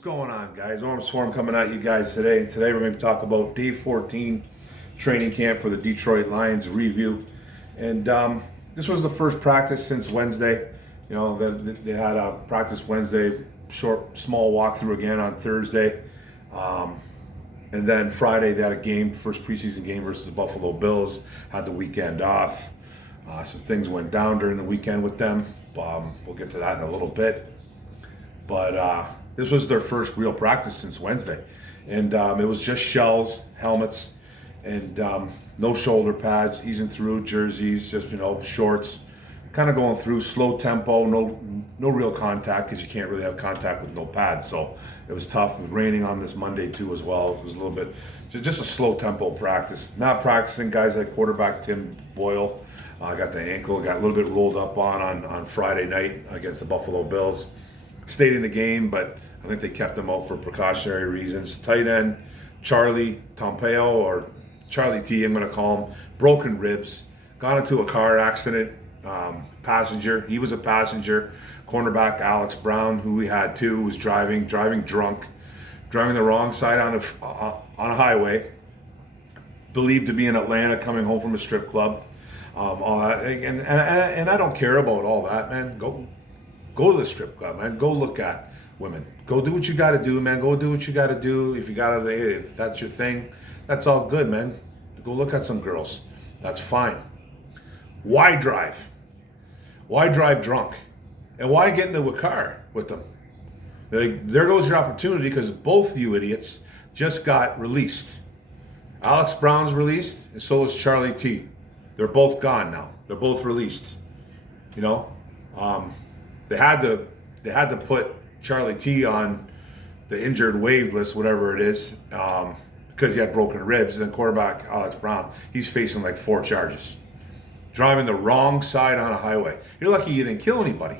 What's going on, guys? Norm Swarm coming at you guys today. Today we're going to talk about day 14 training camp for the Detroit Lions review. And this was the first practice since Wednesday. You know, they had a practice Wednesday, small walkthrough again on Thursday. And then Friday they had a game, first preseason game versus the Buffalo Bills. Had the weekend off. Some things went down during the weekend with them. We'll get to that in a little bit. But this was their first real practice since Wednesday. And it was just shells, helmets, and no shoulder pads, easing through, jerseys, just, shorts, kind of going through, slow tempo, no real contact, because you can't really have contact with no pads. So it was tough. It was raining on this Monday too as well. It was a little bit, just a slow tempo practice. Not practicing guys like quarterback Tim Boyle. Got the ankle, got a little bit rolled up on Friday night against the Buffalo Bills. Stayed in the game, but I think they kept him out for precautionary reasons. Tight end Charlie Tompeo, or Charlie T, I'm going to call him, broken ribs, got into a car accident. Passenger, he was a passenger. Cornerback Alex Brown, who we had too, was driving drunk, driving the wrong side on a highway. Believed to be in Atlanta, coming home from a strip club. All that, and I don't care about all that, man. Go to the strip club, man. Go look at women. Go do what you got to do, man. Go do what you got to do. If if that's your thing, that's all good, man. Go look at some girls. That's fine. Why drive? Why drive drunk? And why get into a car with them? There goes your opportunity, because both you idiots just got released. Alex Brown's released, and so is Charlie T. They're both gone now. They're both released. They had to put Charlie T on the injured waived list, whatever it is, because he had broken ribs. And then quarterback Alex Brown, he's facing like 4 charges. Driving the wrong side on a highway. You're lucky you didn't kill anybody.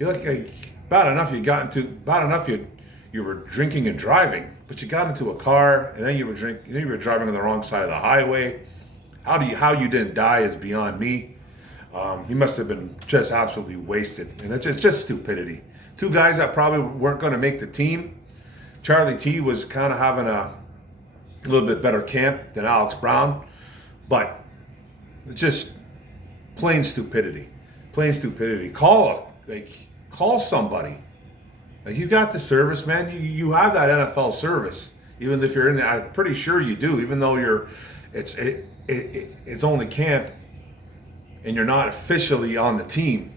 You're lucky, bad enough you were drinking and driving, but you got into a car, and then you were driving on the wrong side of the highway. How you didn't die is beyond me. He must have been just absolutely wasted, and it's just stupidity. 2 guys that probably weren't going to make the team. Charlie T was kind of having a little bit better camp than Alex Brown, but it's just plain stupidity. Plain stupidity. Call somebody. Like, you got the service, man. You have that NFL service. Even if you're in there, I'm pretty sure you do. Even though it's only camp, and you're not officially on the team,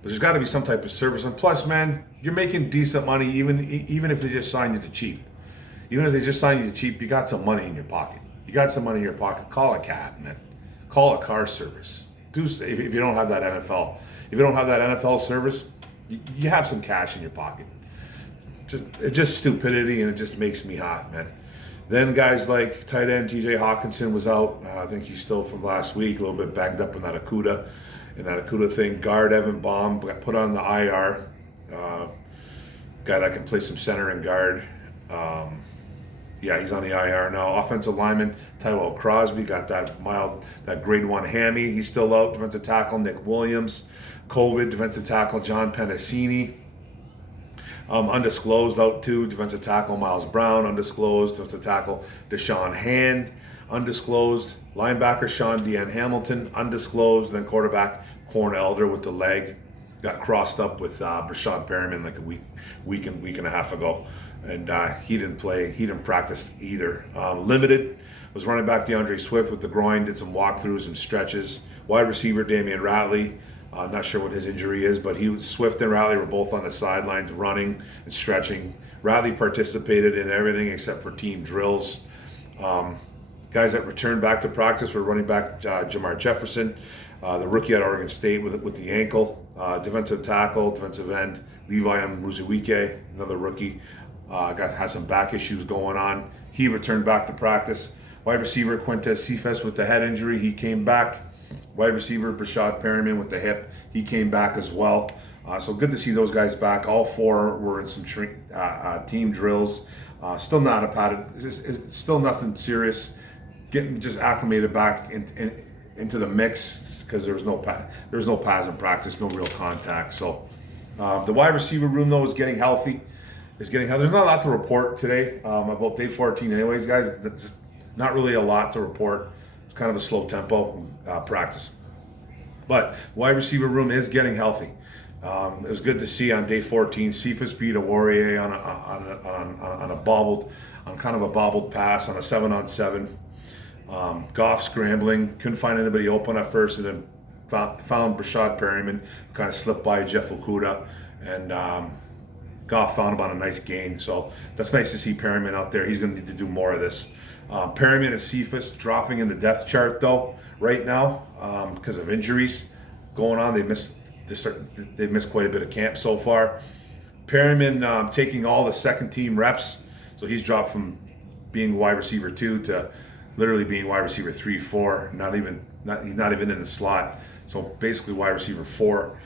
but there's got to be some type of service. And plus, man, you're making decent money, even if they just sign you to cheap. Even if they just sign you to cheap, you got some money in your pocket. Call a cab, man. Call a car service. If you don't have that NFL, service, you have some cash in your pocket. It's just stupidity, and it just makes me hot, man. Then guys like tight end TJ Hawkinson was out. I think he's still from last week, a little bit banged up in that Akuda thing. Guard Evan Baum got put on the IR. Guy that can play some center and guard. He's on the IR now. Offensive lineman Tyrell Crosby got that grade 1 hammy. He's still out. Defensive tackle Nick Williams. COVID. Defensive tackle John Pennicini. Undisclosed out too. Defensive tackle Miles Brown, undisclosed. Defensive tackle Deshaun Hand, undisclosed. Linebacker Sean Dean Hamilton, undisclosed. Then quarterback Corn Elder with the leg got crossed up with Brashad Perriman like a week and a half ago, and he didn't play. He didn't practice either. Limited was running back DeAndre Swift with the groin. Did some walkthroughs and stretches. Wide receiver Damian Ratley. I'm not sure what his injury is, but Swift and Ratley were both on the sidelines running and stretching. Ratley participated in everything except for team drills. Guys that returned back to practice were running back Jamar Jefferson, the rookie at Oregon State with the ankle. Defensive tackle, defensive end Levi Muzuike, another rookie, has some back issues going on. He returned back to practice. Wide receiver Quintez Cephas with the head injury, he came back. Wide receiver Brashad Perriman with the hip, he came back as well. So good to see those guys back. All 4 were in some team drills. Still not a padded. It's still nothing serious. Getting just acclimated back into the mix, because there was no pads in practice, no real contact. So the wide receiver room though is getting healthy. is getting healthy. There's not a lot to report today about day 14, anyways, guys. That's not really a lot to report. It's kind of a slow tempo practice. But wide receiver room is getting healthy. It was good to see on day 14, Cephas beat a Warrior on kind of a bobbled pass on a 7-on-7. Goff scrambling, couldn't find anybody open at first, and then found Brashad Perryman, kind of slipped by Jeff Okudah, and Goff found him on a nice gain. So that's nice to see Perryman out there. He's going to need to do more of this. Perryman and Cephas dropping in the depth chart though right now because of injuries going on. They've missed quite a bit of camp so far. Perryman taking all the second team reps, so he's dropped from being wide receiver 2 to literally being wide receiver 3, 4. He's not even in the slot. So basically wide receiver 4,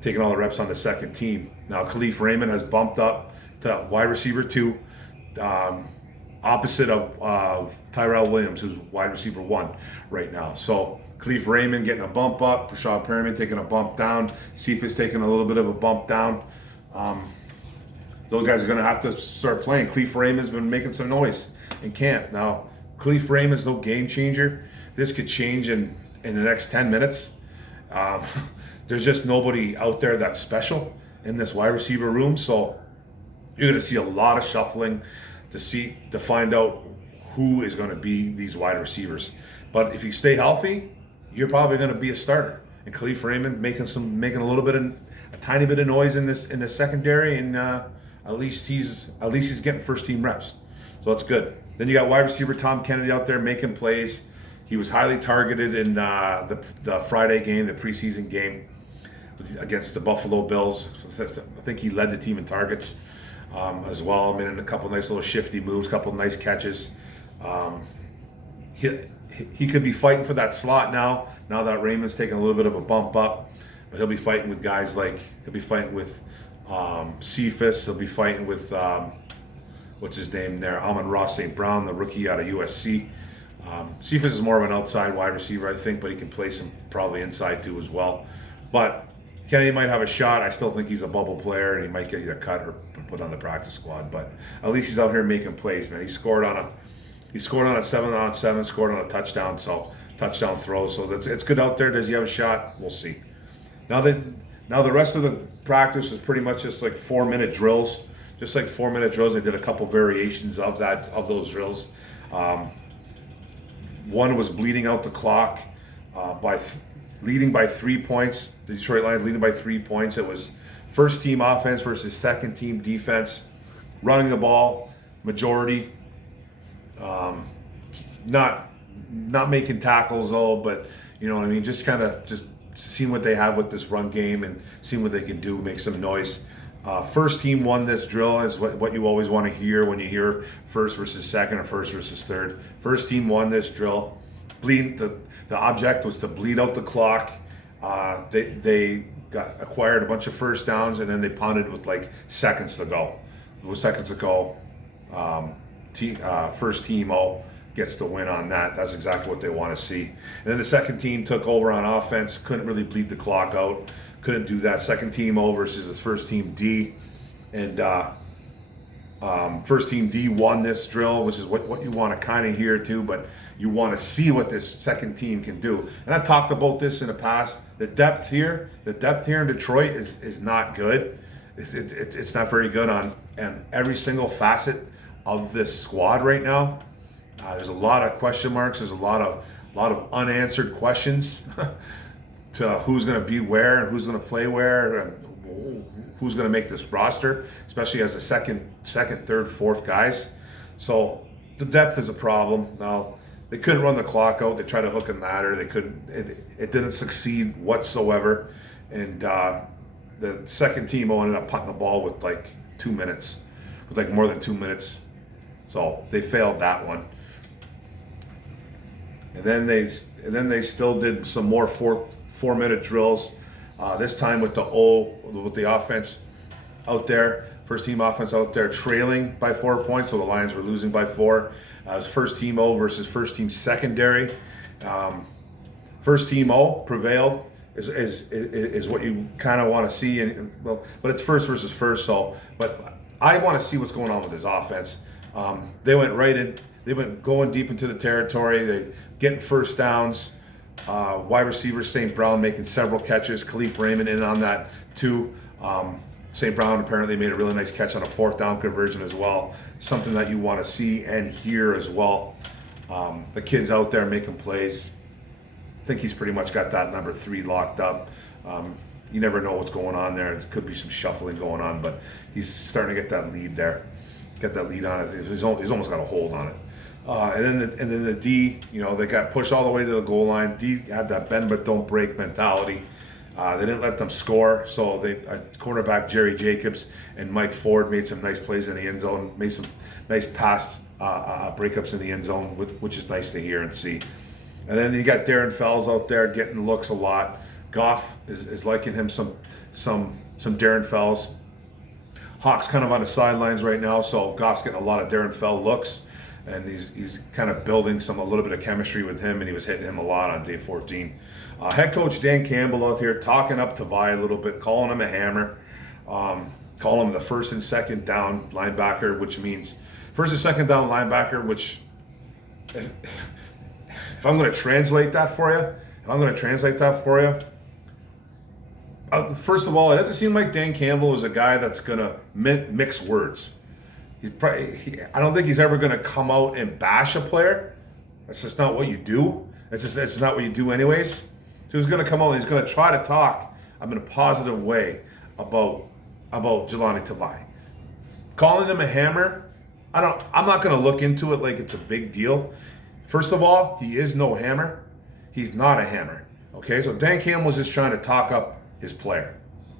taking all the reps on the second team. Now Kalif Raymond has bumped up to wide receiver 2. Opposite of Tyrell Williams, who's wide receiver 1 right now. So Kalif Raymond getting a bump up, Brashad Perryman taking a bump down, Cephas taking a little bit of a bump down. Those guys are going to have to start playing. Kalif Raymond's been making some noise in camp. Now, Kalif Raymond's no game changer. This could change in the next 10 minutes. There's just nobody out there that's special in this wide receiver room. So you're going to see a lot of shuffling to find out who is going to be these wide receivers. But if you stay healthy, you're probably going to be a starter. And Kalif Raymond making a tiny bit of noise in the secondary, and at least he's getting first team reps. So that's good. Then you got wide receiver Tom Kennedy out there making plays. He was highly targeted in the Friday game, the preseason game against the Buffalo Bills. I think he led the team in targets. As well. I mean, in a couple nice little shifty moves, couple nice catches. He could be fighting for that slot now that Raymond's taking a little bit of a bump up. But he'll be fighting with guys he'll be fighting with Cephas. He'll be fighting with, what's his name there? Amon-Ra St. Brown, the rookie out of USC. Cephas is more of an outside wide receiver, I think, but he can play some probably inside too as well. But Kennedy might have a shot. I still think he's a bubble player, and he might get either cut or put on the practice squad. But at least he's out here making plays, man. He scored on a 7-on-7, scored on a touchdown throw. So it's good out there. Does he have a shot? We'll see. Now the rest of the practice was pretty much just like 4-minute drills. Just like 4-minute drills. They did a couple variations of those drills. One was bleeding out the clock leading by 3 points. The Detroit Lions leading by 3 points. It was first team offense versus second team defense. Running the ball, majority. Not making tackles though, but you know what I mean. Just seeing what they have with this run game and seeing what they can do, make some noise. First team won this drill is what you always want to hear when you hear first versus second or first versus third. First team won this drill. The object was to bleed out the clock. They acquired a bunch of first downs, and then they punted with like seconds to go. First team gets the win on that. That's exactly what they want to see. And then the second team took over on offense, couldn't really bleed the clock out, couldn't do that. Second team O versus the first team D, and first team D won this drill, which is what you want to kind of hear too, but you want to see what this second team can do. And I've talked about this in the past. The depth here in Detroit is not good. It's not very good on every single facet of this squad right now. There's a lot of question marks. There's a lot of unanswered questions to who's going to be where and who's going to play where and who's going to make this roster, especially as the second, third, fourth guys. So the depth is a problem. Now, they couldn't run the clock out. They tried to hook and ladder. They couldn't. It didn't succeed whatsoever. And the second team ended up punting the ball with like 2 minutes, with like more than 2 minutes. So they failed that one. And then they still did some more 4-minute drills. This time with the offense out there, first team offense out there trailing by 4 points, so the Lions were losing by 4. It was first team O versus first team secondary. First team O prevailed is what you kind of want to see, but it's first versus first. So, but I want to see what's going on with his offense. They went right in. They went going deep into the territory. They getting first downs. Wide receiver St. Brown making several catches. Khalif Raymond in on that too. St. Brown apparently made a really nice catch on a 4th down conversion as well. Something that you want to see and hear as well. The kid's out there making plays. I think he's pretty much got that number 3 locked up. You never know what's going on there. It could be some shuffling going on, but he's starting to get that lead there. Get that lead on it. He's almost got a hold on it. And then the D, they got pushed all the way to the goal line. D had that bend but don't break mentality. They didn't let them score, so cornerback Jerry Jacobs and Mike Ford made some nice plays in the end zone, made some nice pass breakups in the end zone, which is nice to hear and see. And then you got Darren Fells out there getting looks a lot. Goff is liking him some Darren Fells. Hawk's kind of on the sidelines right now, so Goff's getting a lot of Darren Fell looks, and he's kind of building a little bit of chemistry with him, and he was hitting him a lot on day 14. Head coach Dan Campbell out here talking up Tavai a little bit, calling him a hammer, calling him the 1st and 2nd down linebacker, which means 1st and 2nd down linebacker, which if I'm going to translate that for you, first of all, it doesn't seem like Dan Campbell is a guy that's going to mix words. I don't think he's ever going to come out and bash a player. That's just not what you do. It's not what you do anyways. So he's going to come out and he's going to try to talk in a positive way about Jelani Tavai. Calling him a hammer, I'm not going to look into it like it's a big deal. First of all, he is no hammer. He's not a hammer. Okay, so Dan Campbell's just trying to talk up his player.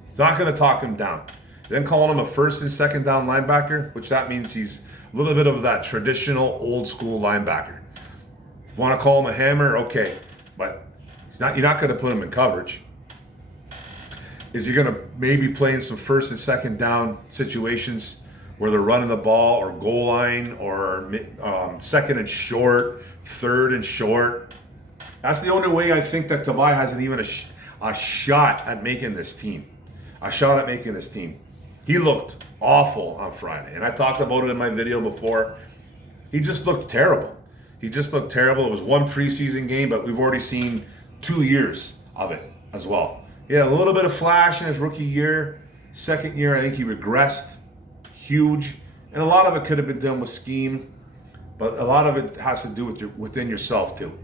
He's not going to talk him down. Then calling him a 1st and 2nd down linebacker, which that means he's a little bit of that traditional old school linebacker. If you want to call him a hammer, okay, but you're not going to put him in coverage. Is he going to maybe play in some 1st and 2nd down situations where they're running the ball or goal line or 2nd and short, 3rd and short? That's the only way I think that Tavai hasn't even a shot at making this team. He looked awful on Friday, and I talked about it in my video before. He just looked terrible. It was one preseason game, but we've already seen 2 years of it as well. He had a little bit of flash in his rookie year. 2nd year, I think he regressed huge, and a lot of it could have been done with scheme, but a lot of it has to do with within yourself too.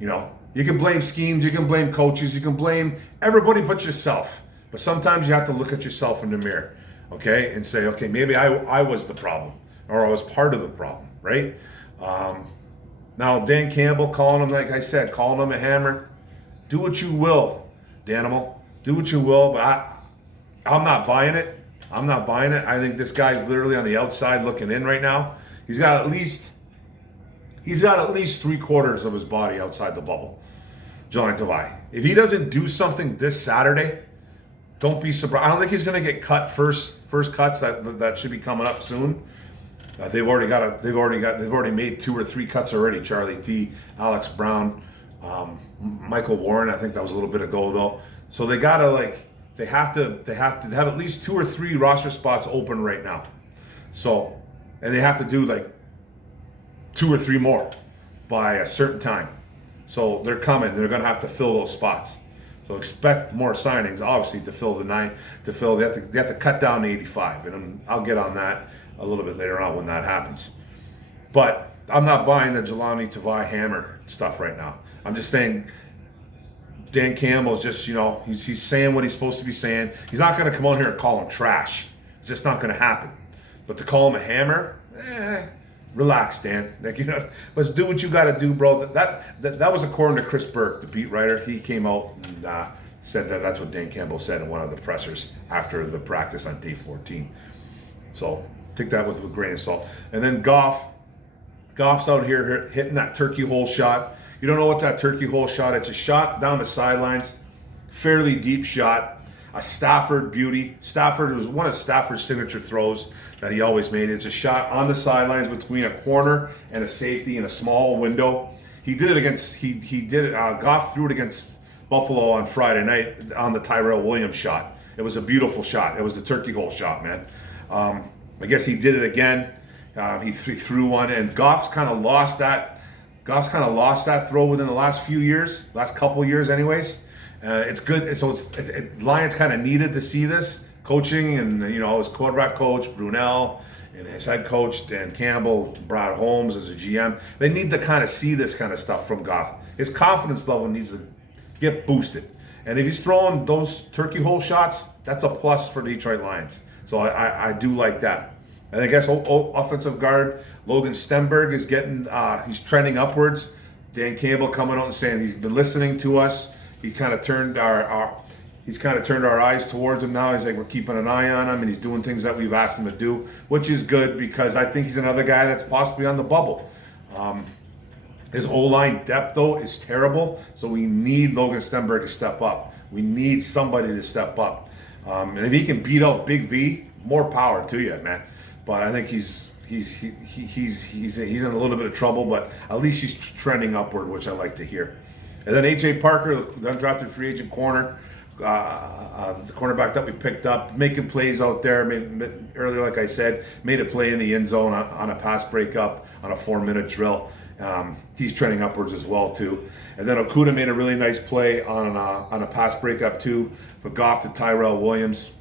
You can blame schemes, you can blame coaches, you can blame everybody but yourself. But sometimes you have to look at yourself in the mirror, okay, and say, okay, maybe I was the problem, or I was part of the problem, right? Now, Dan Campbell calling him a hammer. Do what you will, Danimal. Do what you will, but I'm not buying it. I think this guy's literally on the outside looking in right now. He's got at least 3/4 of his body outside the bubble. Jelani Tavai. If he doesn't do something this Saturday, don't be surprised. I don't think he's going to get cut first cuts. That should be coming up soon. They've already made 2 or 3 cuts already. Charlie T, Alex Brown, Michael Warren. I think that was a little bit ago though. So they have to have at least 2 or 3 roster spots open right now. So, and they have to do 2 or 3 more by a certain time. So they're coming. They're going to have to fill those spots. So expect more signings, obviously, to fill the 9. They have to cut down to 85, and I'll get on that a little bit later on when that happens. But I'm not buying the Jelani Tavai hammer stuff right now. I'm just saying Dan Campbell's just, he's saying what he's supposed to be saying. He's not going to come on here and call him trash. It's just not going to happen. But to call him a hammer, relax, Dan. Let's do what you got to do, bro. That was according to Chris Burke, the beat writer. He came out and said that's what Dan Campbell said in one of the pressers after the practice on day 14. So take that with a grain of salt. And then Goff's out here hitting that turkey hole shot. You don't know what that turkey hole shot. It's a shot down the sidelines, fairly deep shot. A Stafford beauty. Stafford was one of Stafford's signature throws that he always made. It's a shot on the sidelines between a corner and a safety in a small window. He did it against. Goff threw it against Buffalo on Friday night on the Tyrell Williams shot. It was a beautiful shot. It was the turkey hole shot, man. I guess he did it again. He threw one, and Goff's kind of lost that. Goff's kind of lost that throw within the last few years, last couple years, anyways. It's good. So Lions kind of needed to see this coaching, and his quarterback coach Brunell and his head coach Dan Campbell, Brad Holmes as a GM. They need to kind of see this kind of stuff from Goff. His confidence level needs to get boosted, and if he's throwing those turkey hole shots, that's a plus for the Detroit Lions. So I do like that. And I guess offensive guard Logan Stenberg is he's trending upwards. Dan Campbell coming out and saying he's been listening to us. He kind of turned our eyes towards him now. He's like, we're keeping an eye on him, and he's doing things that we've asked him to do, which is good because I think he's another guy that's possibly on the bubble. His O-line depth, though, is terrible, so we need Logan Stenberg to step up. We need somebody to step up. And if he can beat out Big V, more power to you, man. But I think he's in a little bit of trouble, but at least he's trending upward, which I like to hear. And then A.J. Parker, the undrafted free agent corner, the cornerback that we picked up, making plays out there. Earlier, like I said, made a play in the end zone on a pass breakup on a 4-minute drill. He's trending upwards as well too. And then Okudah made a really nice play on a pass breakup too for Goff to Tyrell Williams.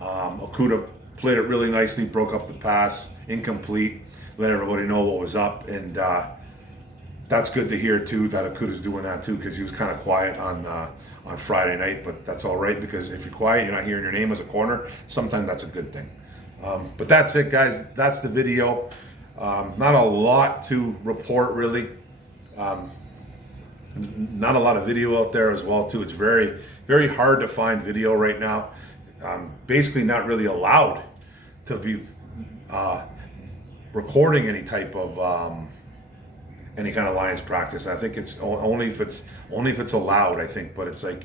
Okudah played it really nicely, broke up the pass, incomplete, let everybody know what was up, and that's good to hear too that Okudah's doing that too, because he was kind of quiet on Friday night, but that's all right, because if you're quiet, you're not hearing your name as a corner, sometimes that's a good thing. But that's it, guys. That's the video. Not a lot to report, really. Not a lot of video out there as well too. It's very, very hard to find video right now. Basically not really allowed to be recording any type of any kind of Lions practice. I think it's only if it's allowed, I think. But it's like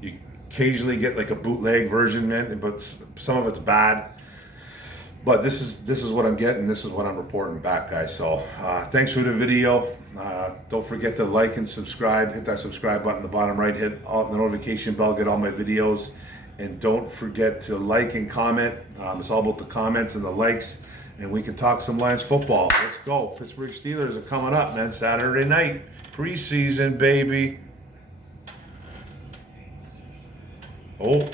you occasionally get like a bootleg version, man, but some of it's bad. But this is what I'm getting. This is what I'm reporting back, guys. So thanks for the video. Don't forget to like and subscribe. Hit that subscribe button in the bottom right. Hit the notification bell. Get all my videos. And don't forget to like and comment. It's all about the comments and the likes. And we can talk some Lions football. Let's go. Pittsburgh Steelers are coming up, man. Saturday night. Preseason, baby. Oh,